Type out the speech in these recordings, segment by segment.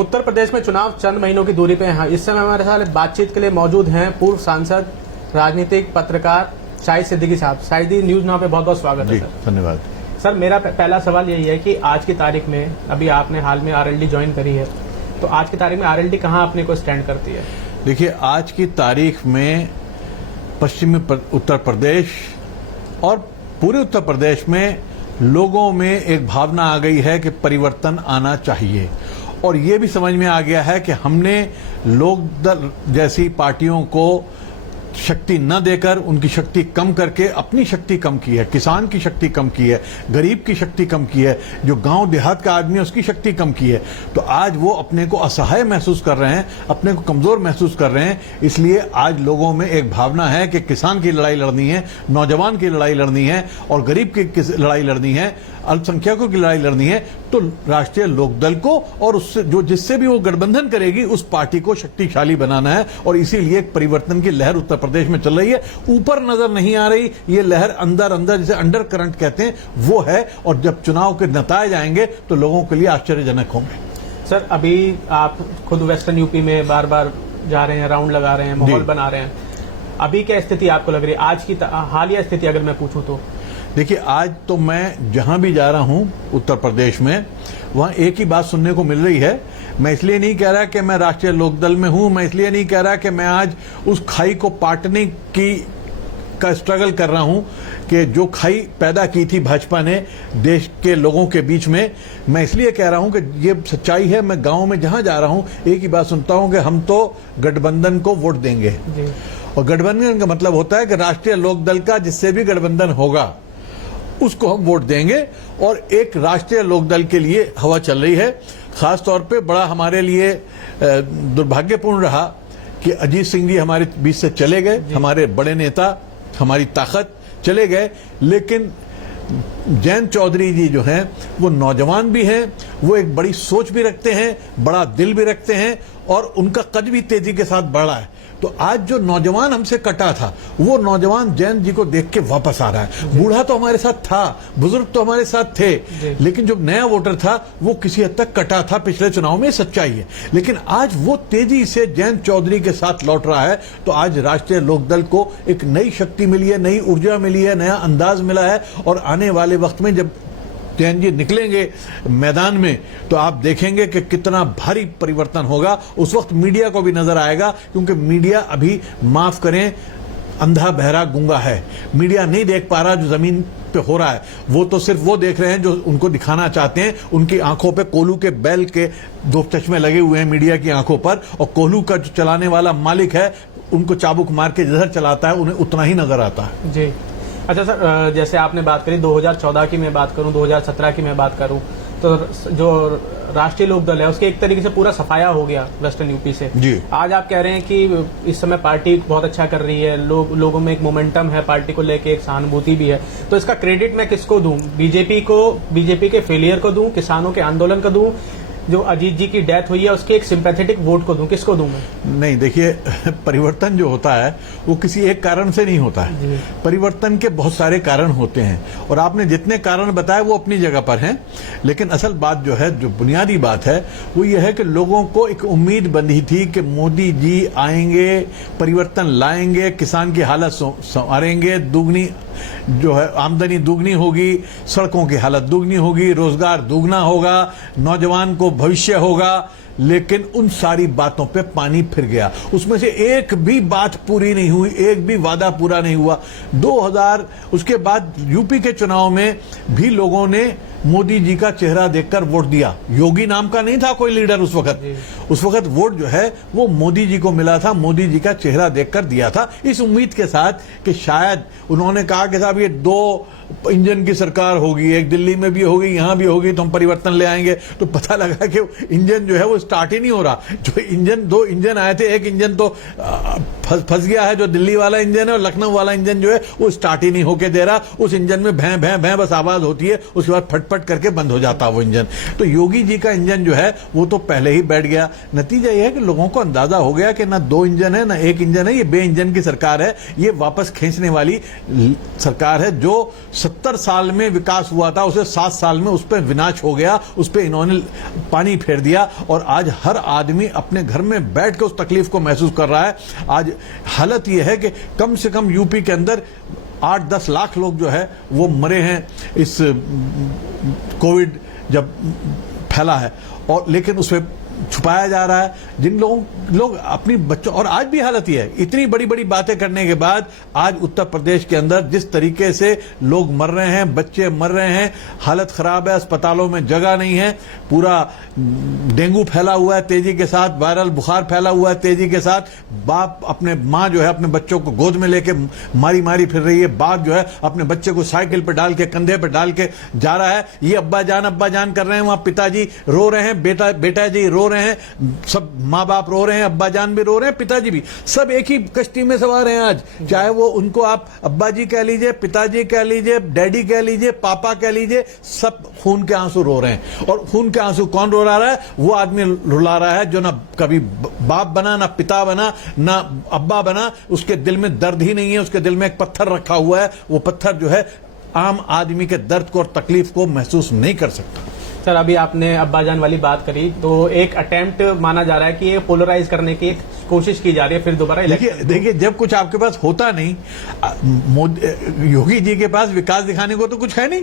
उत्तर प्रदेश में चुनाव चंद महीनों की दूरी पे हैं। इस समय हमारे साथ बातचीत के लिए मौजूद हैं पूर्व सांसद, राजनीतिक पत्रकार शाहिद सिद्दीकी साहब। शाहिद, न्यूज नाउ पे बहुत बहुत स्वागत है सर। धन्यवाद सर। मेरा पहला सवाल यही है कि आज की तारीख में, अभी आपने हाल में आरएलडी ज्वाइन करी है, तो आज की तारीख में आरएलडी कहाँ अपने को स्टैंड करती है? देखिए, आज की तारीख में पश्चिमी उत्तर प्रदेश और पूरे उत्तर प्रदेश में लोगों में एक भावना आ गई है कि परिवर्तन आना चाहिए, और ये भी समझ में आ गया है कि हमने लोकदल जैसी पार्टियों को शक्ति न देकर उनकी शक्ति कम करके अपनी शक्ति कम की है, किसान की शक्ति कम की है, गरीब की शक्ति कम की है, जो गांव देहात का आदमी है उसकी शक्ति कम की है। तो आज वो अपने को असहाय महसूस कर रहे हैं, अपने को कमजोर महसूस कर रहे हैं। इसलिए आज लोगों में एक भावना है कि किसान की लड़ाई लड़नी है, नौजवान की लड़ाई लड़नी है, और गरीब की लड़ाई लड़नी है, अल्पसंख्यकों की लड़ाई लड़नी है। तो राष्ट्रीय लोकदल को और उससे जिससे भी वो गठबंधन करेगी उस पार्टी को शक्तिशाली बनाना है, और इसीलिए एक परिवर्तन की लहर उत्तर प्रदेश में चल रही है। ऊपर नजर नहीं आ रही, ये लहर अंदर अंदर, जिसे अंडर करंट कहते हैं, वो है। और जब चुनाव के नताए जाएंगे तो लोगों के लिए आश्चर्यजनक होंगे। सर, अभी आप खुद वेस्टर्न यूपी में बार बार जा रहे हैं, राउंड लगा रहे हैं, माहौल बना रहे हैं, अभी क्या स्थिति आपको लग रही है आज की हालिया स्थिति अगर मैं पूछूं तो? देखिए, आज तो मैं जहां भी जा रहा हूं उत्तर प्रदेश में, वहां एक ही बात सुनने को मिल रही है। मैं इसलिए नहीं कह रहा कि मैं राष्ट्रीय लोकदल में हूं, मैं इसलिए नहीं कह रहा कि मैं आज उस खाई को पाटने का स्ट्रगल कर रहा हूं कि जो खाई पैदा की थी भाजपा ने देश के लोगों के बीच में। मैं इसलिए कह रहा हूं कि ये सच्चाई है। मैं गांव में जहां जा रहा हूं एक ही बात सुनता हूं कि हम तो गठबंधन को वोट देंगे, और गठबंधन का मतलब होता है कि राष्ट्रीय लोकदल का जिससे भी गठबंधन होगा उसको हम वोट देंगे। और एक राष्ट्रीय लोकदल के लिए हवा चल रही है। खास तौर पे बड़ा हमारे लिए दुर्भाग्यपूर्ण रहा कि अजीत सिंह जी हमारे बीच से चले गए, हमारे बड़े नेता, हमारी ताकत चले गए। लेकिन जयंत चौधरी जी जो हैं वो नौजवान भी हैं, वो एक बड़ी सोच भी रखते हैं, बड़ा दिल भी रखते हैं, और उनका कद भी तेजी के साथ बढ़ा है। तो आज जो नौजवान हमसे कटा था, वो नौजवान जयंत जी को देख के वापस आ रहा है। बूढ़ा तो हमारे साथ था, बुजुर्ग तो हमारे साथ थे, लेकिन जो नया वोटर था वो किसी हद तक कटा था पिछले चुनाव में, सच्चाई है। लेकिन आज वो तेजी से जयंत चौधरी के साथ लौट रहा है। तो आज राष्ट्रीय लोकदल को एक नई शक्ति मिली है, नई ऊर्जा मिली है, नया अंदाज मिला है। और आने वाले वक्त में जब जयंत जी निकलेंगे मैदान में तो आप देखेंगे कि कितना भारी परिवर्तन होगा। उस वक्त मीडिया को भी नजर आएगा, क्योंकि मीडिया अभी, माफ करें, अंधा बहरा गूंगा है। मीडिया नहीं देख पा रहा जो जमीन पे हो रहा है। वो तो सिर्फ वो देख रहे हैं जो उनको दिखाना चाहते हैं। उनकी आंखों पे कोल्हू के बैल के दो चश्मे लगे हुए हैं मीडिया की आंखों पर, और कोल्हू का जो चलाने वाला मालिक है उनको चाबुक मार के जिधर चलाता है उन्हें उतना ही नजर आता है। जी, अच्छा सर, जैसे आपने बात करी 2014 की मैं बात करूं, 2017 की मैं बात करूं, तो जो राष्ट्रीय लोकदल है उसके एक तरीके से पूरा सफाया हो गया वेस्टर्न यूपी से। जी। आज आप कह रहे हैं कि इस समय पार्टी बहुत अच्छा कर रही है, लोगों में एक मोमेंटम है, पार्टी को लेके एक सहानुभूति भी है। तो इसका क्रेडिट मैं किसको दूं? बीजेपी के फेलियर को दूं, किसानों के आंदोलन को दूं, जो अजीत जी की डेथ हुई है उसके एक सिंपैथेटिक वोट को दूं, किसको दूं मैं? नहीं, देखिए, परिवर्तन जो होता है वो किसी एक कारण से नहीं होता है। परिवर्तन के बहुत सारे कारण होते हैं, और आपने जितने कारण बताए वो अपनी जगह पर हैं। लेकिन असल बात जो है, जो बुनियादी बात है, वो ये है कि लोगों को एक उम्मीद बंधी थी कि मोदी जी आएंगे, परिवर्तन लाएंगे, किसान की हालत संवारेंगे, दुगनी जो है आमदनी दुगनी होगी, सड़कों की हालत दुगनी होगी, रोजगार दुगना होगा, नौजवान को भविष्य होगा। लेकिन उन सारी बातों पे पानी फिर गया। उसमें से एक भी बात पूरी नहीं हुई, एक भी वादा पूरा नहीं हुआ। 2000 उसके बाद यूपी के चुनाव में भी लोगों ने मोदी जी का चेहरा देखकर वोट दिया। योगी नाम का नहीं था कोई लीडर उस वक्त वोट जो है वो मोदी जी को मिला था, मोदी जी का चेहरा देखकर दिया था, इस उम्मीद के साथ कि शायद उन्होंने कहा कि साहब ये 2 इंजन की सरकार होगी, एक दिल्ली में भी होगी, यहां भी होगी, तो हम परिवर्तन ले आएंगे। तो पता लगा कि इंजन जो है वो स्टार्ट ही नहीं हो रहा। जो 2 इंजन आए थे, एक इंजन तो फंस गया है। जो दिल्ली वाला इंजन है और लखनऊ वाला इंजन जो है वो स्टार्ट ही नहीं होके दे रहा। उस इंजन में भैं भैं भैं बस आवाज होती है, उसके बाद फटफट करके बंद हो जाता है वो इंजन। तो योगी जी का इंजन जो है वो तो पहले ही बैठ गया। नतीजा यह है कि लोगों को अंदाजा हो गया कि ना 2 इंजन है ना 1 इंजन है, ये 2 इंजन की सरकार है। ये वापस खींचने वाली सरकार है। जो 70 साल में विकास हुआ था उसे 7 साल में उस पर विनाश हो गया, उस पर इन्होंने पानी फेर दिया। और आज हर आदमी अपने घर में बैठ के उस तकलीफ को महसूस कर रहा है। आज हालत यह है कि कम से कम यूपी के अंदर 8-10 लाख लोग जो है वो मरे हैं इस कोविड जब फैला है, और लेकिन उसमें छुपाया जा रहा है। जिन लोग अपनी बच्चों, और आज भी हालत ये है, इतनी बड़ी बड़ी बातें करने के बाद आज उत्तर प्रदेश के अंदर जिस तरीके से लोग मर रहे हैं, बच्चे मर रहे हैं, हालत खराब है, अस्पतालों में जगह नहीं है, पूरा डेंगू फैला हुआ है तेजी के साथ, वायरल बुखार फैला हुआ है तेजी के साथ। बाप अपने माँ जो है अपने बच्चों को गोद में लेके मारी मारी फिर रही है। बाप जो है अपने बच्चे को साइकिल पे डाल के, कंधे पे डाल के जा रहा है। ये अब्बा जान कर रहे हैं, वहां पिताजी रो रहे हैं, बेटा जी रो रहे हैं, सब माँ बाप रो रहे हैं, अब्बा जान भी रो रहे हैं, पिताजी भी, सब एक ही कश्ती में सवार हैं आज। चाहे वो उनको आप अब्बा जी कह लीजिए, पिताजी कह लीजिए, डैडी कह लीजिए, पापा कह लीजिए, सब खून के आंसू रो रहे हैं। और खून के आंसू कौन रुला रहा है? वो आदमी रुला रहा है जो ना कभी बाप बना, ना पिता बना, ना अब्बा बना, उसके दिल में दर्द ही नहीं है, उसके दिल में एक पत्थर रखा हुआ है। वो पत्थर जो है आम आदमी के दर्द को और तकलीफ को महसूस नहीं कर सकता। सर, अभी आपने अब्बाजान वाली बात करी, तो एक अटेम्प्ट माना जा रहा है कि ये पोलराइज करने की एक कोशिश की जा रही है फिर दोबारा इलेक्शन। देखिए जब कुछ आपके पास होता नहीं, योगी जी के पास विकास दिखाने को तो कुछ है नहीं।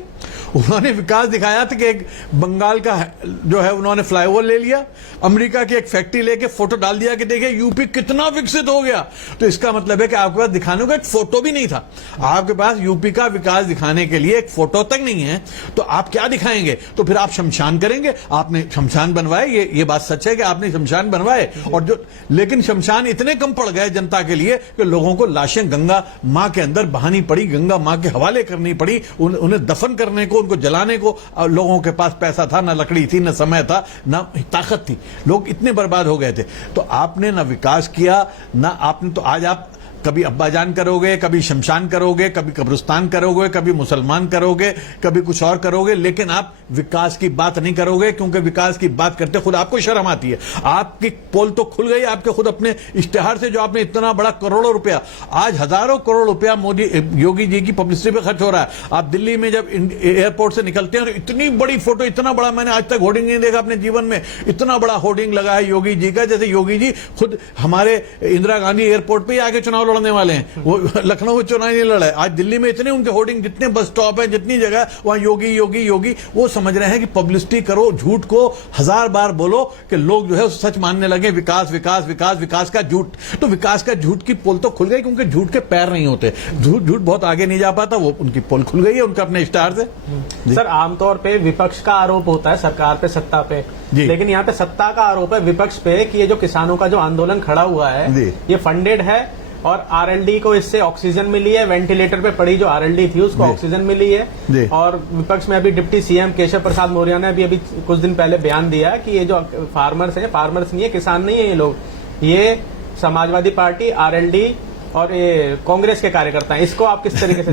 उन्होंने विकास दिखाया था कि एक बंगाल का जो है उन्होंने फ्लाईओवर ले लिया, अमेरिका की एक फैक्ट्री लेके फोटो डाल दिया कि देखिए यूपी कितना विकसित हो गया। तो इसका मतलब है कि आपके पास दिखाने को एक फोटो भी नहीं था। आपके पास यूपी का विकास दिखाने के लिए एक फोटो तक नहीं है, तो आप क्या दिखाएंगे? तो फिर आप शमशान करेंगे। आपने शमशान बनवाए, ये बात सच है कि आपने शमशान बनवाए, और जो लेकिन शमशान इतने कम पड़ गए जनता के लिए कि लोगों को लाशें गंगा मां के अंदर बहानी पड़ी, गंगा मां के हवाले करनी पड़ी। उन्हें दफन करने को, उनको जलाने को लोगों के पास पैसा था, ना लकड़ी थी, ना समय था, ना ताकत थी। लोग इतने बर्बाद हो गए थे। तो आपने ना विकास किया, ना आपने, तो आज आप कभी अब्बाजान करोगे, कभी शमशान करोगे, कभी कब्रिस्तान करोगे, कभी मुसलमान करोगे, कभी कुछ और करोगे, लेकिन आप विकास की बात नहीं करोगे, क्योंकि विकास की बात करते खुद आपको शर्म आती है। आपकी पोल तो खुल गई आपके खुद अपने इश्तेहार से, जो आपने इतना बड़ा करोड़ों रुपया, आज हजारों करोड़ रुपया मोदी योगी जी की पब्लिसिटी पे खर्च हो रहा है। आप दिल्ली में जब एयरपोर्ट से निकलते हैं तो इतनी बड़ी फोटो, इतना बड़ा मैंने आज तक होर्डिंग नहीं देखा अपने जीवन में। इतना बड़ा होर्डिंग लगा है योगी जी का, जैसे योगी जी खुद हमारे इंदिरा गांधी एयरपोर्ट पे आके चुनाव लड़ने वाले हैं। वो लखनऊ में चुनाव नहीं लड़ा है। आज दिल्ली में इतने उनके होर्डिंग, जितने बस स्टॉप है, जितनी जगह, वहां योगी योगी योगी। वो समझ रहे हैं कि पब्लिसिटी करो, झूठ को 1000 बार बोलो कि लोग जो है सच मानने लगे। विकास विकास विकास विकास का झूठ, तो विकास का झूठ की पोल तो खुल गई, क्योंकि झूठ के पैर नहीं होते। झूठ बहुत आगे नहीं जा पाता, वो उनकी पोल खुल गई है उनका अपने इश्तेहार से। सर, आमतौर पे विपक्ष का आरोप होता है सरकार पे, सत्ता पे, लेकिन यहाँ पे सत्ता का आरोप है विपक्ष पे कि ये जो किसानों का जो आंदोलन खड़ा हुआ है ये फंडेड है, और आरएलडी को इससे ऑक्सीजन मिली है। वेंटिलेटर पे पड़ी जो आरएलडी थी उसको ऑक्सीजन मिली है। और विपक्ष में अभी डिप्टी सीएम केशव प्रसाद मौर्य ने अभी कुछ दिन पहले बयान दिया कि ये जो फार्मर्स हैं, फार्मर्स नहीं है, किसान नहीं है ये लोग, ये समाजवादी पार्टी, आरएलडी और ये कांग्रेस के कार्यकर्ता हैं। इसको आप किस तरीके से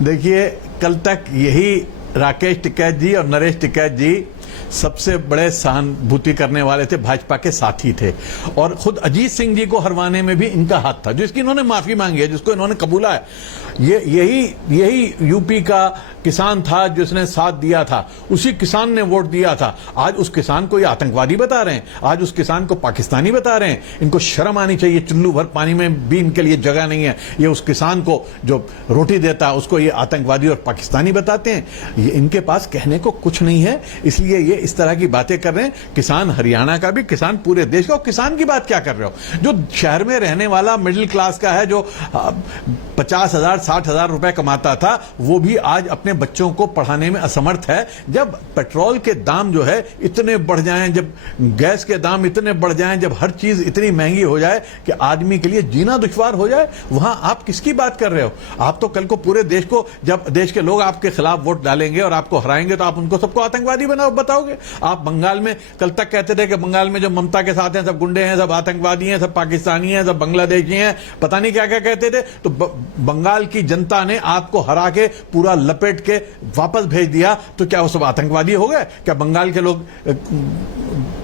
देखिए कल तक यही राकेश टिकैत जी और नरेश टिकैत जी सबसे बड़े सहानुभूति करने वाले थे, भाजपा के साथी थे, और खुद अजीत सिंह जी को हरवाने में भी इनका हाथ था, जिसकी इन्होंने माफी मांगी है, जिसको इन्होंने कबूला है। यही यूपी का किसान था जिसने साथ दिया था, उसी किसान ने वोट दिया था। आज उस किसान को ये आतंकवादी बता रहे हैं, आज उस किसान को पाकिस्तानी बता रहे हैं। इनको शर्म आनी चाहिए। चुल्लू भर पानी में भी इनके लिए जगह नहीं है। ये उस किसान को जो रोटी देता है उसको ये आतंकवादी और पाकिस्तानी बताते हैं। ये इनके पास कहने को कुछ नहीं है, इसलिए ये इस तरह की बातें कर रहे हैं। किसान हरियाणा का भी, किसान पूरे देश का, और किसान की बात क्या कर रहे हो? जो शहर में रहने वाला मिडिल क्लास का है, जो 50,000 60,000 रुपए कमाता था, वो भी आज अपने बच्चों को पढ़ाने में असमर्थ है। जब पेट्रोल के दाम जो है इतने बढ़ जाएं, जब गैस के दाम इतने बढ़ जाएं, जब हर चीज इतनी महंगी हो जाए कि आदमी के लिए जीना दुश्वार हो जाए, वहां आप किसकी बात कर रहे हो? आप तो कल को पूरे देश को, जब देश के लोग आपके खिलाफ वोट डालेंगे और आपको हराएंगे, तो आप उनको सबको आतंकवादी बताओगे। चलाओगे? आप बंगाल में कल तक कहते थे कि बंगाल में जो ममता के साथ हैं सब गुंडे हैं, सब आतंकवादी हैं, सब पाकिस्तानी हैं, सब बांग्लादेशी हैं, पता नहीं क्या क्या कहते थे। तो बंगाल की जनता ने आपको हरा के पूरा लपेट के वापस भेज दिया, तो क्या वो सब आतंकवादी हो गए? क्या बंगाल के लोग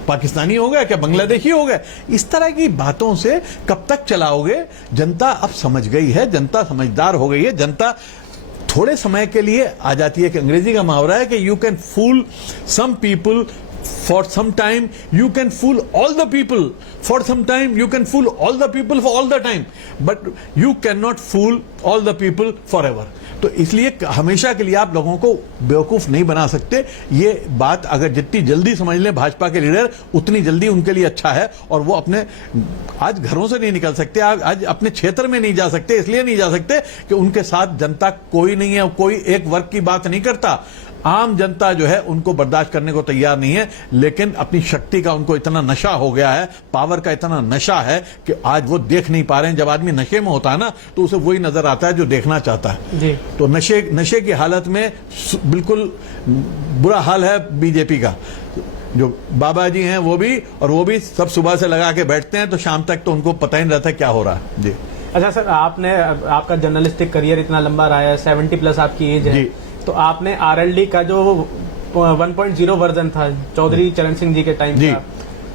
पाकिस्तानी हो गए? क्या बांग्लादेशी हो गए? इस तरह की बातों से कब तक चलाओगे? जनता अब समझ गई है, जनता समझदार हो गई है। जनता थोड़े समय के लिए आ जाती है कि अंग्रेजी का मुहावरा है कि you can fool some people for some time, you can fool all the people for some time, you can fool all the people for all the time, but you cannot fool all the people forever. तो इसलिए हमेशा के लिए आप लोगों को बेवकूफ नहीं बना सकते। ये बात अगर जितनी जल्दी समझ लें भाजपा के लीडर, उतनी जल्दी उनके लिए अच्छा है। और वो अपने आज घरों से नहीं निकल सकते, आज अपने क्षेत्र में नहीं जा सकते। इसलिए नहीं जा सकते कि उनके साथ जनता कोई नहीं है, कोई एक वर्ग की बात नहीं करता। आम जनता जो है उनको बर्दाश्त करने को तैयार नहीं है, लेकिन अपनी शक्ति का उनको इतना नशा हो गया है, पावर का इतना नशा है कि आज वो देख नहीं पा रहे हैं। जब आदमी नशे में होता है ना, तो उसे वही नजर आता है जो देखना चाहता है जी। तो नशे की हालत में बिल्कुल बुरा हाल है बीजेपी का। जो बाबा जी हैं वो भी सब सुबह से लगा के बैठते हैं, तो शाम तक तो उनको पता ही नहीं रहता क्या हो रहा है जी। अच्छा सर, आपका जर्नलिस्टिक करियर इतना लंबा रहा है, 70+ आपकी एज है, तो आपने आरएलडी का जो 1.0 वर्जन था चौधरी चरण सिंह जी के टाइम का,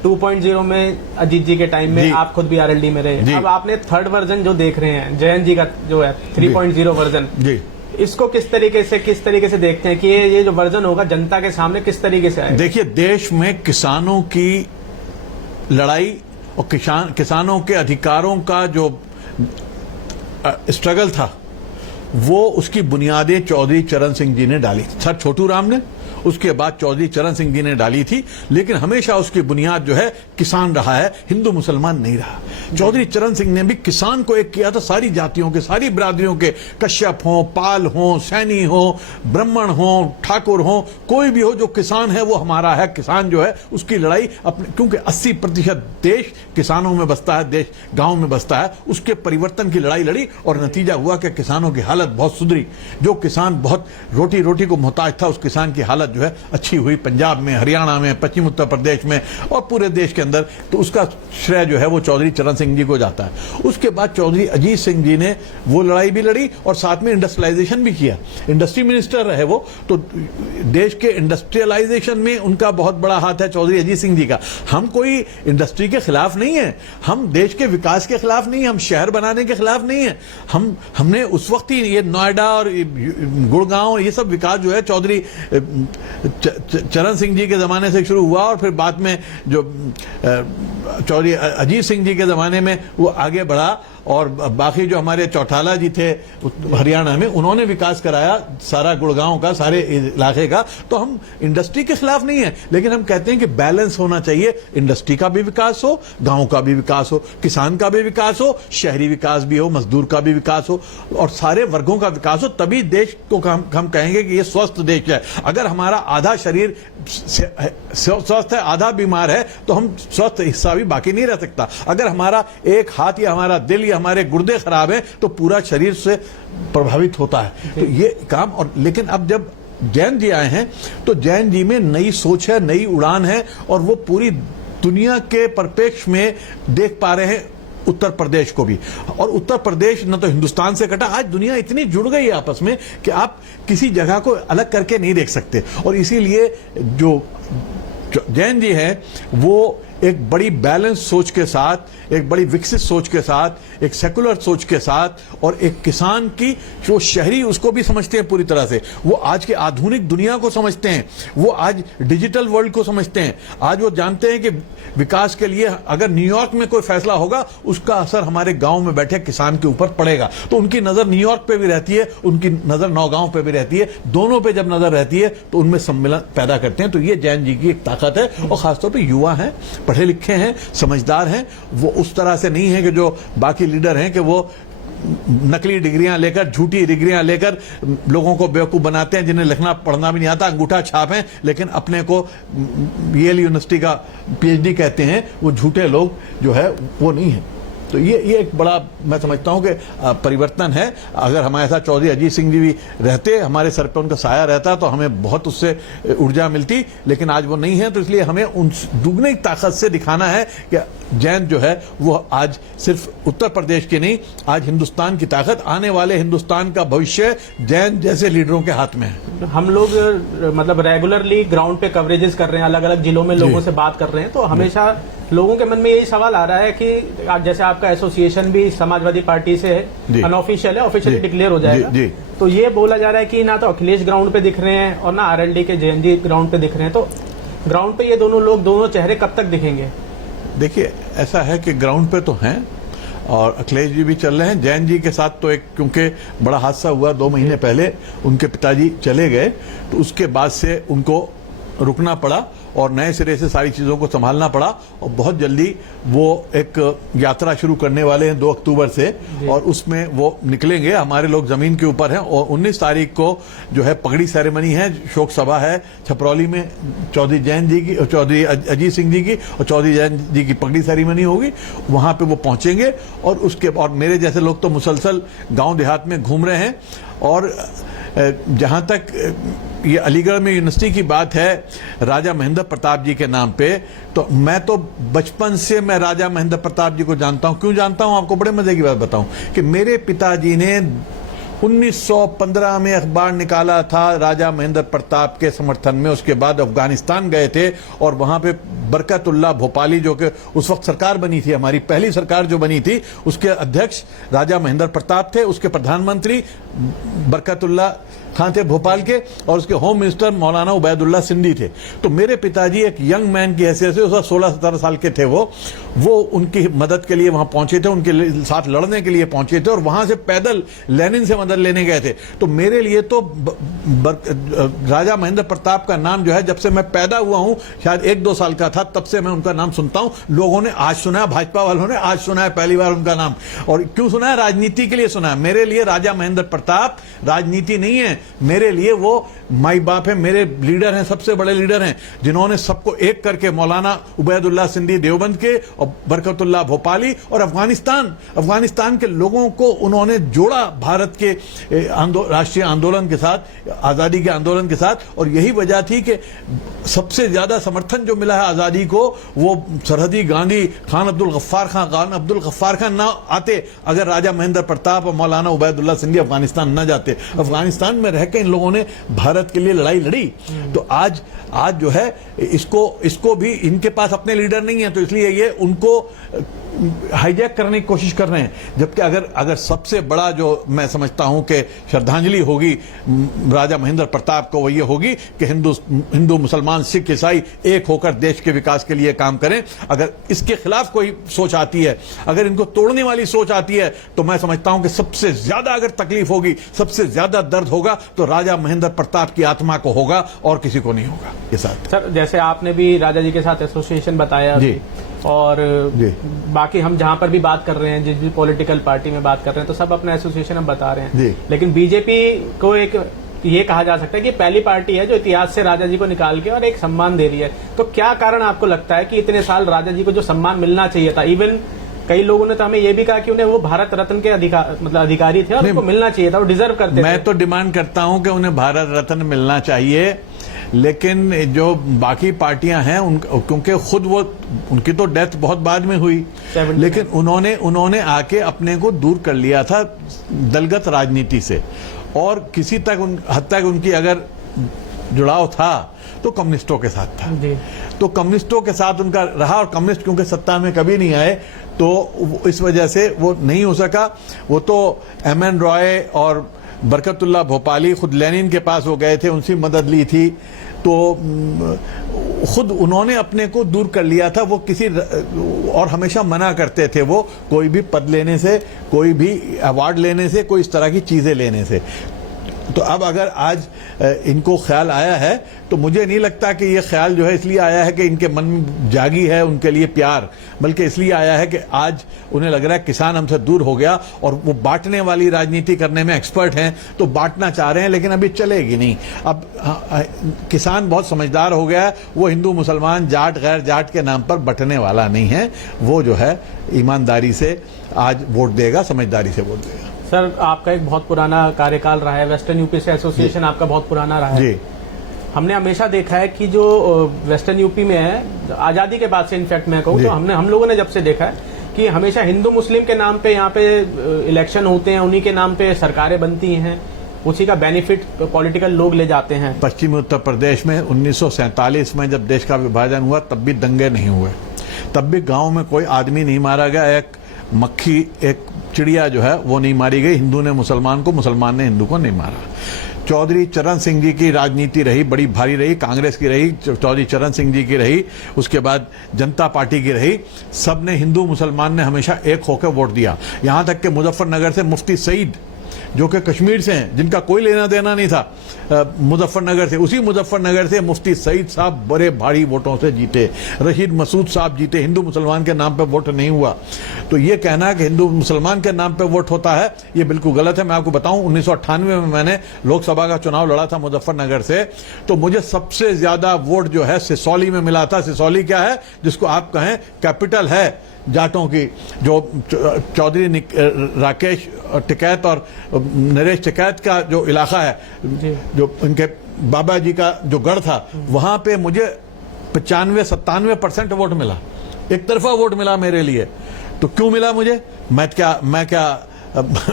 2.0 में अजीत जी के टाइम में आप खुद भी आरएलडी में रहे, अब आपने 3rd वर्जन जो देख रहे हैं जयंत जी का जो है 3.0 वर्जन, इसको किस तरीके से देखते हैं कि ये जो वर्जन होगा जनता के सामने किस तरीके से आएगा? देखिए, देश में किसानों की लड़ाई और किसानों के अधिकारों का जो स्ट्रगल था, वो उसकी बुनियादें चौधरी चरण सिंह जी ने डाली। सर छोटू राम ने, उसके बाद चौधरी चरण सिंह जी ने डाली थी, लेकिन हमेशा उसकी बुनियाद जो है किसान रहा है, हिंदू मुसलमान नहीं रहा। चौधरी चरण सिंह ने भी किसान को एक किया था, सारी जातियों के, सारी बिरादरियों के, कश्यप हो, पाल हो, सैनी हो, ब्राह्मण हो, ठाकुर हो, कोई भी हो, जो किसान है वो हमारा है। किसान जो है उसकी लड़ाई अपने, क्योंकि 80% देश किसानों में बसता है, देश गांव में बसता है, उसके परिवर्तन की लड़ाई लड़ी और नतीजा हुआ कि किसानों की हालत बहुत सुधरी। जो किसान बहुत रोटी को मोहताज था, उस किसान की हालत जो है अच्छी हुई, पंजाब में, हरियाणा में, पश्चिम उत्तर प्रदेश में और पूरे देश के अंदर। तो उसका श्रेय जो है वो चौधरी चरण सिंह जी को जाता है। उसके बाद चौधरी अजीत सिंह जी ने वो लड़ाई भी लड़ी और साथ में इंडस्ट्रियलाइजेशन भी किया, इंडस्ट्री मिनिस्टर रहे वो। तो देश के इंडस्ट्रियलाइजेशन में उनका बहुत बड़ा हाथ है चौधरी अजीत सिंह जी का। हम कोई इंडस्ट्री के खिलाफ नहीं है, हम देश के विकास के खिलाफ नहीं है, हम शहर बनाने के खिलाफ नहीं है। हमने उस वक्त ही ये नोएडा और गुड़गांव ये सब विकास जो है चौधरी चरण सिंह जी के जमाने से शुरू हुआ और फिर बाद में जो चौधरी अजीत सिंह जी के जमाने में वो आगे बढ़ा। और बाकी जो हमारे चौटाला जी थे हरियाणा में, उन्होंने विकास कराया सारा गुड़गांव का, सारे इलाके का। तो हम इंडस्ट्री के खिलाफ नहीं है, लेकिन हम कहते हैं कि बैलेंस होना चाहिए, इंडस्ट्री का भी विकास हो, गांव का भी विकास हो, किसान का भी विकास हो, शहरी विकास भी हो, मजदूर का भी विकास हो और सारे वर्गों का विकास हो। तभी देश को हम कहेंगे कि ये स्वस्थ देश है। अगर हमारा आधा शरीर स्वस्थ है, आधा बीमार है, तो हम स्वस्थ हिस्सा भी बाकी नहीं रह सकता। अगर हमारा एक हाथ या हमारा दिल या हमारे गुर्दे खराब है, तो पूरा शरीर से प्रभावित होता है। तो ये काम। और लेकिन अब जब जैन जी आए हैं, तो जैन जी में नई सोच है, नई उड़ान है और वो पूरी दुनिया के परिप्रेक्ष्य में देख पा रहे हैं उत्तर प्रदेश को भी। और उत्तर प्रदेश न तो हिंदुस्तान से कटा, आज दुनिया इतनी जुड़ गई है आपस में कि आप किसी जगह को अलग करके नहीं देख सकते। और इसीलिए जो जैन जी हैं वो एक बड़ी बैलेंस सोच के साथ, एक बड़ी विकसित सोच के साथ, एक सेकुलर सोच के साथ और एक किसान की जो शहरी उसको भी समझते हैं पूरी तरह से। वो आज के आधुनिक दुनिया को समझते हैं, वो आज डिजिटल वर्ल्ड को समझते हैं। आज वो जानते हैं कि विकास के लिए अगर न्यूयॉर्क में कोई फैसला होगा, उसका असर हमारे गांव में बैठे किसान के ऊपर पड़ेगा। तो उनकी नजर न्यूयॉर्क पे भी रहती है, उनकी नजर नौगांव पे भी रहती है। दोनों पे जब नजर रहती है तो उनमें सम्मेलन पैदा करते हैं। तो ये जैन जी की एक ताकत है। और खासतौर पर युवा हैं, पढ़े लिखे हैं, समझदार हैं। वो उस तरह से नहीं है कि जो बाकी लीडर हैं कि वो नकली डिग्रियां लेकर, झूठी डिग्रियां लेकर लोगों को बेवकूफ बनाते हैं, जिन्हें लिखना पढ़ना भी नहीं आता, अंगूठा छाप हैं, लेकिन अपने को येल यूनिवर्सिटी का PhD कहते हैं। वो झूठे लोग जो है वो नहीं है। तो ये एक बड़ा मैं समझता हूं कि परिवर्तन है। अगर हमारे साथ चौधरी अजीत सिंह जी भी रहते, हमारे सर पे उनका साया रहता, तो हमें बहुत उससे ऊर्जा मिलती, लेकिन आज वो नहीं है। तो इसलिए हमें उन दुगनी ताकत से दिखाना है कि जैन जो है वो आज सिर्फ उत्तर प्रदेश की नहीं, आज हिंदुस्तान की ताकत, आने वाले हिंदुस्तान का भविष्य जैन जैसे लीडरों के हाथ में है। हम लोग मतलब रेगुलरली ग्राउंड पे कवरेजेस कर रहे हैं, अलग अलग जिलों में लोगों से बात कर रहे हैं, तो हमेशा लोगों के मन में यही सवाल आ रहा है कि आज जैसे आपका एसोसिएशन भी समाजवादी पार्टी से है, अनऑफिशियल है, ऑफिशियली डिक्लेयर हो जाएगा, तो ये बोला जा रहा है कि ना तो अखिलेश ग्राउंड पे दिख रहे हैं और ना आरएलडी के जैन ग्राउंड पे दिख रहे हैं, तो ग्राउंड पे ये दोनों लोग, दोनों चेहरे कब तक दिखेंगे? देखिए, ऐसा है कि ग्राउंड पे तो हैं और अखिलेश जी भी चल रहे हैं। जैन जी के साथ तो एक क्योंकि बड़ा हादसा हुआ 2 महीने पहले, उनके पिताजी चले गए, तो उसके बाद से उनको रुकना पड़ा और नए सिरे से सारी चीजों को संभालना पड़ा, और बहुत जल्दी वो एक यात्रा शुरू करने वाले हैं 2 अक्टूबर से, और उसमें वो निकलेंगे। हमारे लोग जमीन के ऊपर हैं और 19 तारीख को जो है पगड़ी सेरेमनी है, शोक सभा है छपरौली में, चौधरी जैन जी की, चौधरी अजीत सिंह जी की और चौधरी जैन जी की पगड़ी सेरेमनी होगी, वहां पे वो पहुंचेंगे। और मेरे जैसे लोग तो मुसलसल गांव देहात में घूम रहे हैं। और जहां तक ये अलीगढ़ में यूनिवर्सिटी की बात है राजा महेंद्र प्रताप जी के नाम पे, तो मैं तो बचपन से मैं राजा महेंद्र प्रताप जी को जानता हूं। क्यों जानता हूं? आपको बड़े मजे की बात बताऊं कि मेरे पिताजी ने 1915 में अखबार निकाला था राजा महेंद्र प्रताप के समर्थन में। उसके बाद अफगानिस्तान गए थे और वहां पे बरकतुल्लाह भोपाली, जो कि उस वक्त सरकार बनी थी, हमारी पहली सरकार जो बनी थी, उसके अध्यक्ष राजा महेंद्र प्रताप थे, उसके प्रधानमंत्री बरकतुल्लाह खान थे भोपाल के, और उसके होम मिनिस्टर मौलाना उबैदुल्ला सिंधी थे। तो मेरे पिताजी एक यंग मैन की हैसियत से, उस वक्त 16-17 साल के थे वो उनकी मदद के लिए वहां पहुंचे थे, उनके साथ लड़ने के लिए पहुंचे थे, और वहां से पैदल लेनिन से मदद लेने गए थे। तो मेरे लिए तो राजा महेंद्र प्रताप का नाम जो है, जब से मैं पैदा हुआ हूं, शायद 1-2 साल का था, तब से मैं उनका नाम सुनता हूं। लोगों ने आज सुना है, भाजपा वालों ने आज सुना है पहली बार उनका नाम। और क्यों सुना है? राजनीति के लिए सुना है। मेरे लिए राजा महेंद्र प्रताप राजनीति नहीं है, मेरे लिए वो माई बाप है, मेरे लीडर हैं, सबसे बड़े लीडर हैं, जिन्होंने सबको एक करके, मौलाना उबैदुल्ला सिंधी देवबंद के और बरकतुल्लाह भोपाली, और अफगानिस्तान के लोगों को उन्होंने जोड़ा भारत के राष्ट्रीय आंदोलन के साथ, आजादी के आंदोलन के साथ। और यही वजह थी कि सबसे ज्यादा समर्थन जो मिला है आजादी को, वो सरहदी गांधी, खान अब्दुल गफ्फार खान ना आते अगर राजा महेंद्र प्रताप और मौलाना उबैदुल्ला सिंधी अफगानिस्तान न जाते। अफगानिस्तान में रहकर इन लोगों ने भारत के लिए लड़ाई लड़ी। तो आज जो है इसको भी, इनके पास अपने लीडर नहीं है, तो इसलिए ये उनको हाईजैक करने की कोशिश कर रहे हैं। जबकि अगर सबसे बड़ा जो मैं समझता हूं कि श्रद्धांजलि होगी राजा महेंद्र प्रताप को, वो ये होगी कि हिंदू मुसलमान सिख ईसाई एक होकर देश के विकास के लिए काम करें। अगर इसके खिलाफ कोई सोच आती है, अगर इनको तोड़ने वाली सोच आती है, तो मैं समझता हूं कि सबसे ज्यादा अगर तकलीफ होगी, सबसे ज्यादा दर्द होगा, तो राजा महेंद्र प्रताप की आत्मा को होगा और किसी को नहीं होगा। ये सर, जैसे आपने भी राजा जी के साथ एसोसिएशन बताया जी, और बाकी हम जहां पर भी बात कर रहे हैं, जिस भी पॉलिटिकल पार्टी में बात कर रहे हैं, तो सब अपना एसोसिएशन हम बता रहे हैं। लेकिन बीजेपी को एक ये कहा जा सकता है कि पहली पार्टी है जो इतिहास से राजा जी को निकाल के और एक सम्मान दे रही है। तो क्या कारण आपको लगता है कि इतने साल राजा जी को जो सम्मान मिलना चाहिए था, इवन कई लोगों ने तो हमें ये भी कहा कि उन्हें वो भारत रत्न के अधिकारी थे और उनको मिलना चाहिए था, वो डिजर्व करते थे। मैं तो डिमांड करता हूं कि उन्हें भारत रत्न मिलना चाहिए, लेकिन जो बाकी पार्टियां हैं क्योंकि खुद वो, उनकी तो डेथ बहुत बाद में हुई, लेकिन उन्होंने आके अपने को दूर कर लिया था दलगत राजनीति से, और किसी हद तक उनकी अगर जुड़ाव था तो कम्युनिस्टों के साथ था। तो कम्युनिस्टों के साथ उनका रहा, और कम्युनिस्ट क्योंकि सत्ता में कभी नहीं आए, तो इस वजह से वो नहीं हो सका। वो तो एमएन रॉय और बरकतुल्लाह भोपाली खुद लेनिन के पास वो गए थे, उनसे मदद ली थी, तो खुद उन्होंने अपने को दूर कर लिया था। वो किसी और हमेशा मना करते थे वो कोई भी पद लेने से, कोई भी अवार्ड लेने से, कोई इस तरह की चीजें लेने से। तो अब अगर आज इनको ख्याल आया है तो मुझे नहीं लगता कि ये ख्याल जो है इसलिए आया है कि इनके मन में जागी है उनके लिए प्यार, बल्कि इसलिए आया है कि आज उन्हें लग रहा है किसान हमसे दूर हो गया और वो बांटने वाली राजनीति करने में एक्सपर्ट हैं, तो बांटना चाह रहे हैं, लेकिन अभी चलेगी नहीं। अब किसान बहुत समझदार हो गया है, वो हिंदू मुसलमान जाट गैर जाट के नाम पर बंटने वाला नहीं है, वो जो है ईमानदारी से आज वोट देगा, समझदारी से वोट देगा। सर, आपका एक बहुत पुराना कार्यकाल रहा है, वेस्टर्न यूपी से एसोसिएशन आपका बहुत पुराना रहा है। जी, हमने हमेशा देखा है कि जो वेस्टर्न यूपी में है, आजादी के बाद से इनफैक्ट मैं कहूँ तो हम लोगों ने जब से देखा है कि हमेशा हिंदू मुस्लिम के नाम पे यहाँ पे इलेक्शन होते हैं, उन्हीं के नाम पे सरकारें बनती हैं, उसी का बेनिफिट पॉलिटिकल लोग ले जाते हैं। पश्चिमी उत्तर प्रदेश में 1947 में जब देश का विभाजन हुआ तब भी दंगे नहीं हुए, तब भी गांव में कोई आदमी नहीं मारा गया, एक मक्खी एक चिड़िया जो है वो नहीं मारी गई, हिंदू ने मुसलमान को, मुसलमान ने हिंदू को नहीं मारा। चौधरी चरण सिंह जी की राजनीति रही, बड़ी भारी रही, कांग्रेस की रही, चौधरी चरण सिंह जी की रही, उसके बाद जनता पार्टी की रही, सबने हिंदू मुसलमान ने हमेशा एक होकर वोट दिया। यहां तक कि मुजफ्फरनगर से मुफ्ती सईद जो कि कश्मीर से हैं, जिनका कोई लेना देना नहीं था मुजफ्फरनगर से, उसी मुजफ्फरनगर से मुफ्ती सईद साहब बड़े भारी वोटों से जीते, रशीद मसूद साहब जीते, हिंदू मुसलमान के नाम पे वोट नहीं हुआ। तो ये कहना कि हिंदू मुसलमान के नाम पे वोट होता है, ये बिल्कुल गलत है। मैं आपको बताऊं 1998 में मैंने लोकसभा का चुनाव लड़ा था मुजफ्फरनगर से, तो मुझे सबसे ज्यादा वोट जो है सिसौली में मिला था। सिसौली क्या है, जिसको आप कहें कैपिटल है जाटों की, जो चौधरी राकेश टिकैत और नरेश टिकैत का जो इलाका है, जो इनके बाबा जी का जो गढ़ था, वहां पे मुझे 95-97% वोट मिला, एक तरफा वोट मिला मेरे लिए। तो क्यों मिला मुझे? मैं क्या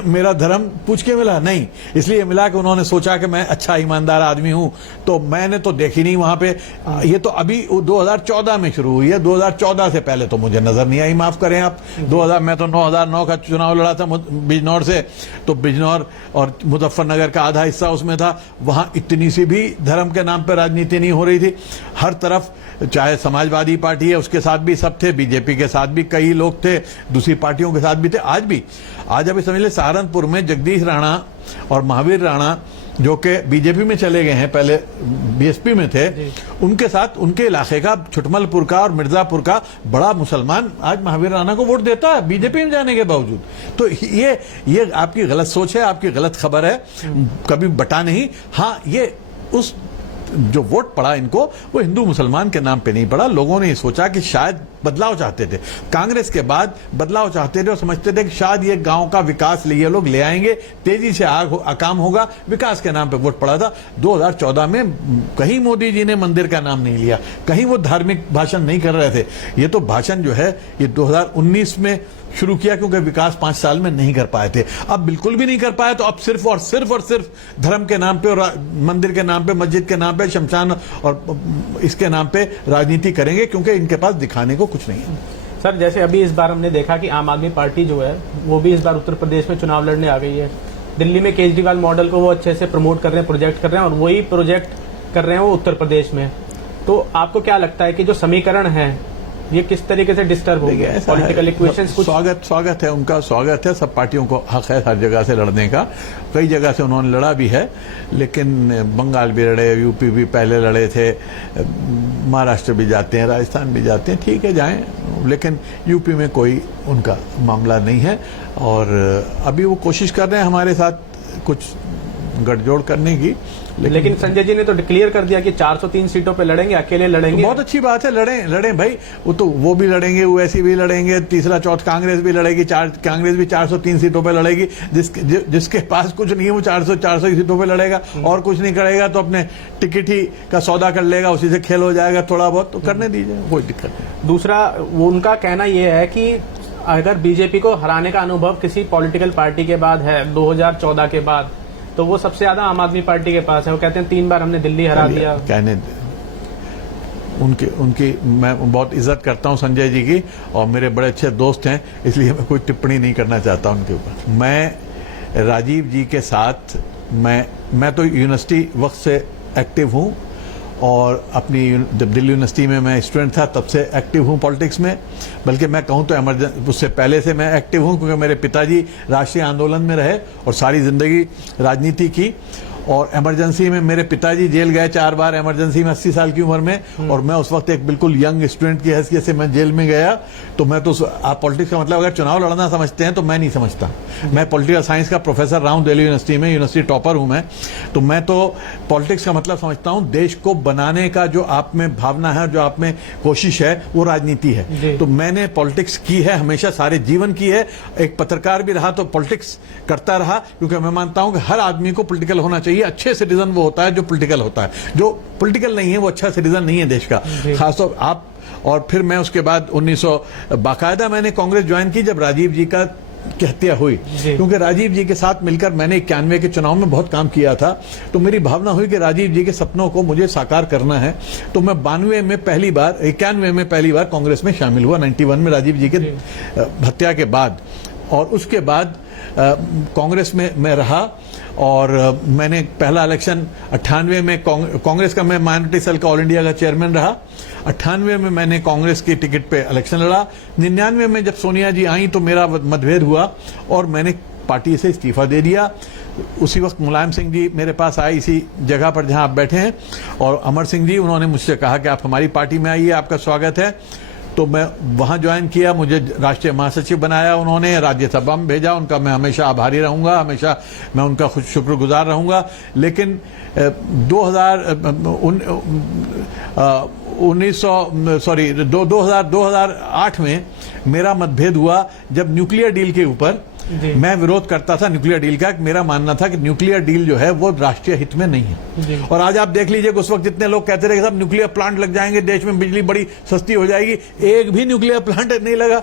मेरा धर्म पूछ के मिला? नहीं, इसलिए मिला कि उन्होंने सोचा कि मैं अच्छा ईमानदार आदमी हूं। तो मैंने तो देखी नहीं वहां पे, ये तो अभी 2014 में शुरू हुई है, 2014 से पहले तो मुझे नजर नहीं आई, माफ करें आप। 2000 मैं तो 2009 का चुनाव लड़ा था बिजनौर से, तो बिजनौर और मुजफ्फरनगर का आधा हिस्सा उसमें था, वहां इतनी सी भी धर्म के नाम पर राजनीति नहीं हो रही थी। हर तरफ चाहे समाजवादी पार्टी है उसके साथ भी सब थे, बीजेपी के साथ भी कई लोग थे, दूसरी पार्टियों के साथ भी थे, आज भी। आज अभी समझ ले सहारनपुर में जगदीश राणा और महावीर राणा जो कि बीजेपी में चले गए हैं, पहले बीएसपी में थे, उनके साथ उनके इलाके का छुटमलपुर का और मिर्जापुर का बड़ा मुसलमान आज महावीर राणा को वोट देता है बीजेपी में जाने के बावजूद। तो ये आपकी गलत सोच है, आपकी गलत खबर है, कभी बटा नहीं। हाँ, ये उस जो वोट पड़ा इनको वो हिंदू मुसलमान के नाम पे नहीं पड़ा। लोगों ने सोचा कि शायद बदलाव चाहते थे, कांग्रेस के बाद बदलाव चाहते थे और समझते थे कि शायद ये गांव का विकास लिए लोग ले आएंगे, तेजी से काम होगा, विकास के नाम पे वोट पड़ा था। 2014 में कहीं मोदी जी ने मंदिर का नाम नहीं लिया, कहीं वो धार्मिक भाषण नहीं कर रहे थे। ये तो भाषण जो है ये 2019 में शुरू किया क्योंकि विकास 5 साल में नहीं कर पाए थे। अब बिल्कुल भी नहीं कर पाए तो अब सिर्फ और सिर्फ धर्म के नाम पे और मंदिर के नाम पे, मस्जिद के नाम पे, शमशान और इसके नाम पे राजनीति करेंगे, क्योंकि इनके पास दिखाने को कुछ नहीं है। सर, जैसे अभी इस बार हमने देखा कि आम आदमी पार्टी जो है वो भी इस बार उत्तर प्रदेश में चुनाव लड़ने आ गई है। दिल्ली में केजरीवाल मॉडल को वो अच्छे से प्रमोट कर रहे हैं, प्रोजेक्ट कर रहे हैं, और वही प्रोजेक्ट कर रहे हैं वो उत्तर प्रदेश में। तो आपको क्या लगता है कि जो समीकरण है ये किस तरीके से डिस्टर्ब हो गया है? पॉलिटिकल इक्वेशंस कुछ स्वागत है उनका, स्वागत है, सब पार्टियों को हक है हर जगह से लड़ने का। कई जगह से उन्होंने लड़ा भी है, लेकिन बंगाल भी लड़े, यूपी भी पहले लड़े थे, महाराष्ट्र भी जाते हैं, राजस्थान भी जाते हैं, ठीक है जाएं, लेकिन यूपी में कोई उनका मामला नहीं है। और अभी वो कोशिश कर रहे हैं हमारे साथ कुछ गठजोड़ करने की, लेकिन संजय जी ने तो डिक्लेयर कर दिया कि 403 सीटों पे लड़ेंगे, अकेले लड़ेंगे। तो बहुत अच्छी बात है, लड़ें भाई, वो भी लड़ेंगे, ओवैसी भी लड़ेंगे, तीसरा चौथ कांग्रेस भी लड़ेगी, कांग्रेस भी 403 सीटों पे लड़ेगी। जिसके पास कुछ नहीं है वो 400 सीटों पे लड़ेगा और कुछ नहीं करेगा तो अपने टिकट ही का सौदा कर लेगा, उसी से खेल हो जाएगा थोड़ा बहुत, तो करने दीजिए, कोई दिक्कत नहीं। दूसरा, वो उनका कहना यह है कि अगर बीजेपी को हराने का अनुभव किसी पॉलिटिकल पार्टी के बाद है 2014 के बाद, तो वो सबसे ज्यादा आम आदमी पार्टी के पास है। वो कहते हैं 3 बार हमने दिल्ली हरा दिया। कहने उनकी मैं बहुत इज्जत करता हूं संजय जी की, और मेरे बड़े अच्छे दोस्त हैं, इसलिए मैं कोई टिप्पणी नहीं करना चाहता उनके ऊपर। मैं राजीव जी के साथ मैं तो यूनिवर्सिटी वक्त से एक्टिव हूं, और अपनी जब दिल्ली यूनिवर्सिटी में मैं स्टूडेंट था तब से एक्टिव हूं पॉलिटिक्स में, बल्कि मैं कहूं तो उससे पहले से मैं एक्टिव हूं, क्योंकि मेरे पिताजी राष्ट्रीय आंदोलन में रहे और सारी जिंदगी राजनीति की। और इमरजेंसी में मेरे पिताजी जेल गए 4 बार इमरजेंसी में 80 साल की उम्र में, और मैं उस वक्त एक बिल्कुल यंग स्टूडेंट की हैसियत से मैं जेल में गया। तो मैं तो आप पॉलिटिक्स का मतलब अगर चुनाव लड़ना समझते हैं तो मैं नहीं समझता। मैं पॉलिटिकल साइंस का प्रोफेसर रहा हूं दिल्ली यूनिवर्सिटी में, यूनिवर्सिटी टॉपर हूं मैं। तो मैं तो पॉलिटिक्स का मतलब समझता हूं देश को बनाने का जो आप में भावना है, जो आप में कोशिश है, वो राजनीति है। तो मैंने पॉलिटिक्स की है हमेशा, सारे जीवन की है। एक पत्रकार भी रहा तो पॉलिटिक्स करता रहा, क्योंकि मैं मानता हूं कि हर आदमी को पॉलिटिकल होना चाहिए। अच्छे सिटीजन वो होता है जो पॉलिटिकल होता है, जो पॉलिटिकल नहीं है वो अच्छा सिटीजन नहीं है देश का। खासतौर आप और फिर मैं उसके बाद 1900 बाकायदा मैंने कांग्रेस ज्वाइन की जब राजीव जी का की हत्या हुई, क्योंकि राजीव जी के साथ मिलकर मैंने 91 के चुनाव में बहुत काम किया था। तो मेरी भावना हुई कि राजीव जी के सपनों को मुझे साकार करना है। तो मैं 91 में पहली बार, 91 में पहली बार कांग्रेस में शामिल हुआ, 91 में राजीव जी के हत्या के बाद। और उसके बाद कांग्रेस में मैं रहा, और मैंने पहला इलेक्शन 98 में कांग्रेस का, मैं माइनॉरिटी सेल का ऑल इंडिया का चेयरमैन रहा। 98 में मैंने कांग्रेस की टिकट पे इलेक्शन लड़ा। 99 में जब सोनिया जी आई तो मेरा मतभेद हुआ और मैंने पार्टी से इस्तीफा दे दिया। उसी वक्त मुलायम सिंह जी मेरे पास आए इसी जगह पर जहां आप बैठे हैं, और अमर सिंह जी, उन्होंने मुझसे कहा कि आप हमारी पार्टी में आइए, आपका स्वागत है। तो मैं वहां ज्वाइन किया, मुझे राष्ट्रीय महासचिव बनाया उन्होंने, राज्यसभा में भेजा। उनका मैं हमेशा आभारी रहूंगा, हमेशा मैं उनका शुक्रगुजार रहूंगा। लेकिन 2008 में मेरा मतभेद हुआ जब न्यूक्लियर डील के ऊपर मैं विरोध करता था। न्यूक्लियर डील का मेरा मानना था कि न्यूक्लियर डील जो है वो राष्ट्रीय हित में नहीं है। और आज आप देख लीजिए कि उस वक्त जितने लोग कहते रहे कि सब न्यूक्लियर प्लांट लग जाएंगे, देश में बिजली बड़ी सस्ती हो जाएगी, एक भी न्यूक्लियर प्लांट नहीं लगा,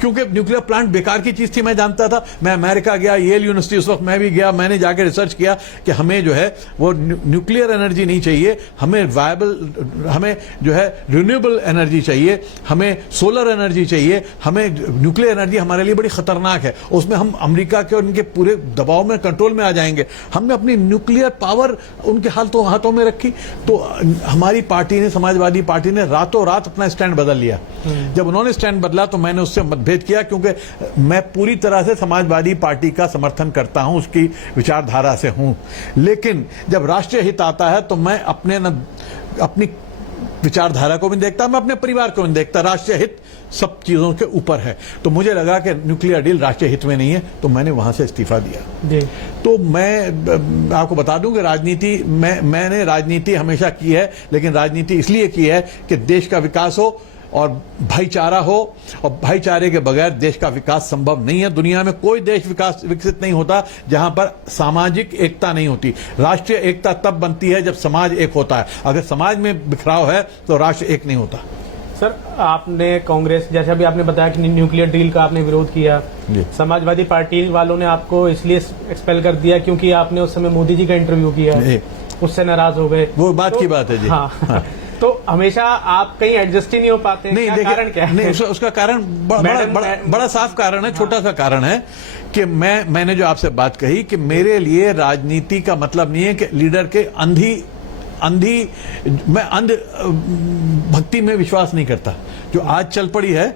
क्योंकि न्यूक्लियर प्लांट बेकार की चीज थी। मैं जानता था, मैं अमेरिका गया, येल यूनिवर्सिटी उस वक्त मैं भी गया, मैंने जाकर रिसर्च किया कि हमें जो है वो न्यूक्लियर एनर्जी नहीं चाहिए, हमें वायबल, हमें जो है रिन्यूएबल एनर्जी चाहिए, हमें सोलर एनर्जी चाहिए, हमें न्यूक्लियर एनर्जी हमारे लिए बड़ी खतरनाक है, उसमें हम अमेरिका के और उनके पूरे दबाव में, कंट्रोल में आ जाएंगे। हमने अपनी न्यूक्लियर पावर उनके हाथों में रखी। तो हमारी पार्टी ने, समाजवादी पार्टी ने रातों रात अपना स्टैंड बदल लिया। जब उन्होंने स्टैंड बदला तो मैंने उससे मतभेद किया, क्योंकि मैं पूरी तरह से समाजवादी पार्टी का समर्थन करता हूं, उसकी विचारधारा से हूं। लेकिन जब राष्ट्रीय हित आता है तो मैं अपनी विचारधारा को भी देखता, मैं अपने परिवार को भी देखता। राष्ट्रीय हित सब चीजों के ऊपर है। तो मुझे लगा कि न्यूक्लियर डील राष्ट्रीय हित में नहीं है, तो मैंने वहां से इस्तीफा दिया। तो मैं आपको बता दूं कि मैंने राजनीति हमेशा की है, लेकिन राजनीति इसलिए की है कि देश का विकास हो और भाईचारा हो, और भाईचारे के बगैर देश का विकास संभव नहीं है। दुनिया में कोई देश विकसित नहीं होता जहां पर सामाजिक एकता नहीं होती। राष्ट्रीय एकता तब बनती है जब समाज एक होता है। अगर समाज में बिखराव है तो राष्ट्र एक नहीं होता। सर, आपने कांग्रेस, जैसा भी आपने बताया कि न्यूक्लियर डील का आपने विरोध किया, समाजवादी पार्टी वालों ने आपको इसलिए एक्सपेल कर दिया क्योंकि आपने उस समय मोदी जी का इंटरव्यू किया, उससे नाराज हो गए। वो बात की बात है जी। हाँ। तो हमेशा आप कहीं एडजस्ट ही नहीं हो पाते हैं। नहीं, कारण क्या है? नहीं, उसका कारण बड़ा साफ कारण है, छोटा सा कारण है कि मैंने जो आपसे बात कही कि मेरे लिए राजनीति का मतलब नहीं है कि लीडर के मैं अंध भक्ति में विश्वास नहीं करता। जो आज चल पड़ी है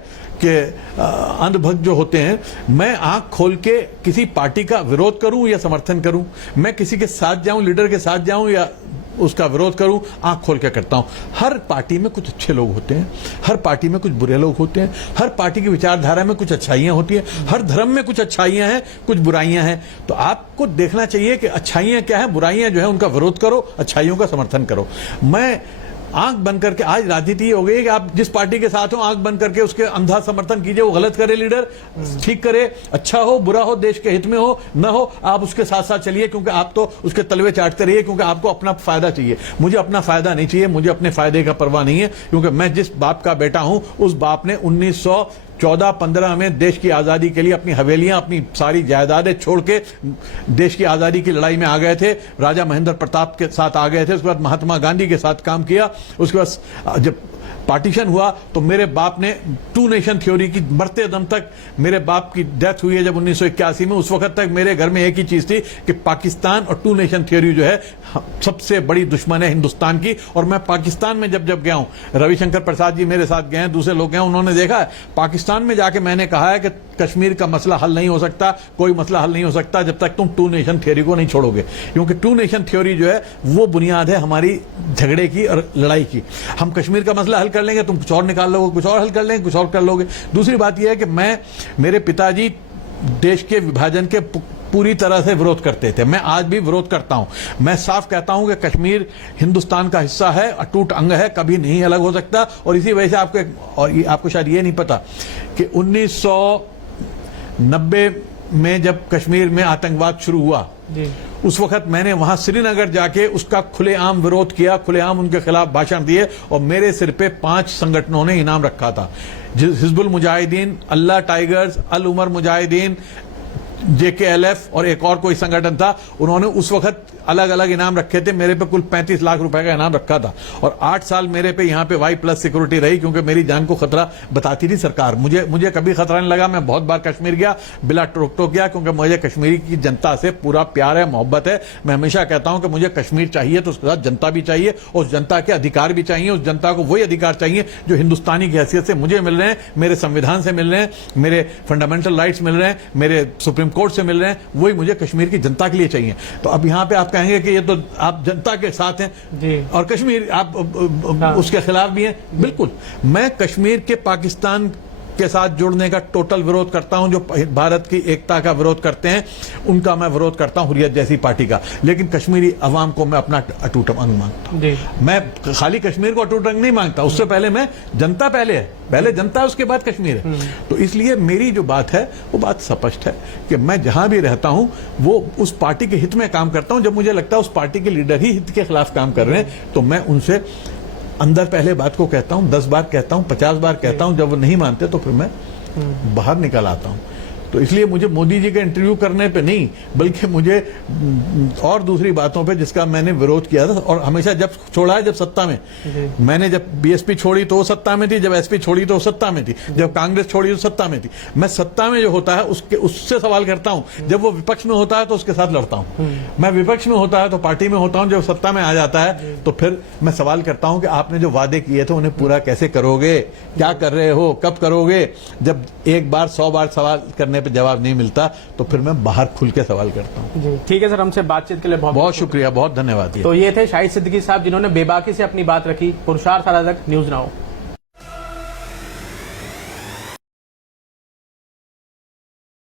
कि अंधभक्त जो होते हैं, मैं आंख खोल के किसी पार्टी का विरोध करूं या समर्थन करूं, मैं किसी के साथ जाऊं, लीडर के साथ जाऊं या उसका विरोध करूं, आंख खोल के करता हूं। हर पार्टी में कुछ अच्छे लोग होते हैं, हर पार्टी में कुछ बुरे लोग होते हैं, हर पार्टी की विचारधारा में कुछ अच्छाइयां होती हैं, हर धर्म में कुछ अच्छाइयां हैं, कुछ बुराइयां हैं। तो आपको देखना चाहिए कि अच्छाइयां क्या है, बुराइयां जो है उनका विरोध करो, अच्छाइयों का समर्थन करो। मैं आंख बंद करके, आज राजनीति हो गई कि आप जिस पार्टी के साथ हो आंख बंद करके उसके अंधा समर्थन कीजिए। वो गलत करे लीडर, ठीक करे, अच्छा हो बुरा हो, देश के हित में हो न हो, आप उसके साथ साथ चलिए, क्योंकि आप तो उसके तलवे चाटते रहिए, क्योंकि आपको अपना फायदा चाहिए। मुझे अपना फायदा नहीं चाहिए, मुझे अपने फायदे का परवाह नहीं है, क्योंकि मैं जिस बाप का बेटा हूं उस बाप ने 1914-15 में देश की आजादी के लिए अपनी हवेलियां, अपनी सारी जायदादें छोड़ के देश की आजादी की लड़ाई में आ गए थे। राजा महेंद्र प्रताप के साथ आ गए थे, उसके बाद महात्मा गांधी के साथ काम किया, उसके बाद जब पार्टीशन हुआ तो मेरे बाप ने टू नेशन थ्योरी की मरते दम तक, मेरे बाप की डेथ हुई है जब 1981 में, उस वक्त तक मेरे घर में एक ही चीज थी कि पाकिस्तान और टू नेशन थ्योरी जो है सबसे बड़ी दुश्मन है हिंदुस्तान की। और मैं पाकिस्तान में जब गया हूं, रविशंकर प्रसाद जी मेरे साथ गए हैं, दूसरे लोग गए हैं, उन्होंने देखा है पाकिस्तान में जाके मैंने कहा है कि कश्मीर का मसला हल नहीं हो सकता, कोई मसला हल नहीं हो सकता जब तक तुम टू नेशन थ्योरी को नहीं छोड़ोगे, क्योंकि टू नेशन थ्योरी जो है वो बुनियाद है हमारी झगड़े की और लड़ाई की। हम कश्मीर का मसला हल कर लेंगे, तुम कुछ और निकाल लोगे, कुछ और हल कर लेंगे, कुछ और कर लोगे। दूसरी बात यह है कि मेरे पिताजी देश के विभाजन के पूरी तरह से विरोध करते थे, मैं आज भी विरोध करता हूं। मैं साफ कहता हूं कि कश्मीर हिंदुस्तान का हिस्सा है, अटूट अंग है, कभी नहीं अलग हो सकता। और इसी वजह से आपको शायद ये नहीं पता कि 1990 में जब कश्मीर में आतंकवाद शुरू हुआ, उस वक्त मैंने वहां श्रीनगर जाके उसका खुलेआम विरोध किया, खुलेआम उनके खिलाफ भाषण दिए, और मेरे सिर पे 5 संगठनों ने इनाम रखा था, हिजबुल मुजाहिदीन, अल्लाह टाइगर्स, अल उमर मुजाहिदीन, JKLF और एक और कोई संगठन था। उन्होंने उस वक्त अलग अलग इनाम रखे थे, मेरे पे कुल 35 लाख रुपए का इनाम रखा था। और 8 साल मेरे पे यहाँ पे Y+ सिक्योरिटी रही, क्योंकि मेरी जान को खतरा बताती थी सरकार। मुझे कभी खतरा नहीं लगा। मैं बहुत बार कश्मीर गया बिला रोक टोक गया, क्योंकि मुझे कश्मीर की जनता से पूरा प्यार है, मोहब्बत है। मैं हमेशा कहता हूं कि मुझे कश्मीर चाहिए तो उसके साथ जनता भी चाहिए, उस जनता के अधिकार भी चाहिए, उस जनता को वही अधिकार चाहिए जो हिंदुस्तानी की हैसियत से मुझे मिल रहे हैं, मेरे संविधान से मिल रहे हैं, मेरे फंडामेंटल राइट्स मिल रहे हैं, मेरे सुप्रीम कोर्ट से मिल रहे हैं, वही मुझे कश्मीर की जनता के लिए चाहिए। तो अब यहाँ पे आप कहेंगे कि ये तो आप जनता के साथ हैं जी, और कश्मीर आप उसके खिलाफ भी हैं। बिल्कुल, मैं कश्मीर के पाकिस्तान के साथ जुड़ने का टोटल विरोध करता हूं। जो भारत की एकता का विरोध करते हैं उनका मैं विरोध करता हूं, हुर्रियत जैसी पार्टी का। लेकिन कश्मीरी अवाम को मैं अपना अटूट अंग मांगता हूं। मैं खाली कश्मीर को अटूट अंग नहीं मांगता, उससे पहले मैं जनता पहले जनता उसके बाद कश्मीर है। तो इसलिए मेरी जो बात है वो बात स्पष्ट है कि मैं जहां भी रहता हूं वो उस पार्टी के हित में काम करता हूं। जब मुझे लगता है उस पार्टी के लीडर ही हित के खिलाफ काम कर रहे हैं तो मैं उनसे अंदर पहले बात को कहता हूं, 10 बार कहता हूं, 50 बार कहता हूं। जब वो नहीं मानते तो फिर मैं बाहर निकल आता हूं। तो इसलिए मुझे मोदी जी का इंटरव्यू करने पे नहीं, बल्कि मुझे और दूसरी बातों पे जिसका मैंने विरोध किया था, और हमेशा जब छोड़ा है, जब सत्ता में, मैंने जब बीएसपी छोड़ी तो वो सत्ता में थी, जब एसपी छोड़ी तो वो सत्ता में थी, जब कांग्रेस छोड़ी तो सत्ता में थी। मैं सत्ता में जो होता है उससे सवाल करता हूं, जब वो विपक्ष में होता है तो उसके साथ लड़ता हूं। मैं विपक्ष में होता है तो पार्टी में होता हूं, जब सत्ता में आ जाता है तो फिर मैं सवाल करता हूं कि आपने जो वादे किए थे उन्हें पूरा कैसे करोगे, क्या कर रहे हो, कब करोगे। जब एक बार 100 बार सवाल करने पे जवाब नहीं मिलता तो फिर मैं बाहर खुल के सवाल करता हूं। ठीक है सर, हमसे बातचीत के लिए बहुत शुक्रिया, बहुत धन्यवाद। तो ये थे शाहिद सिद्दीकी साहब, जिन्होंने बेबाकी से अपनी बात रखी। पुरुषार्थ आराधक न्यूज़ नाउ।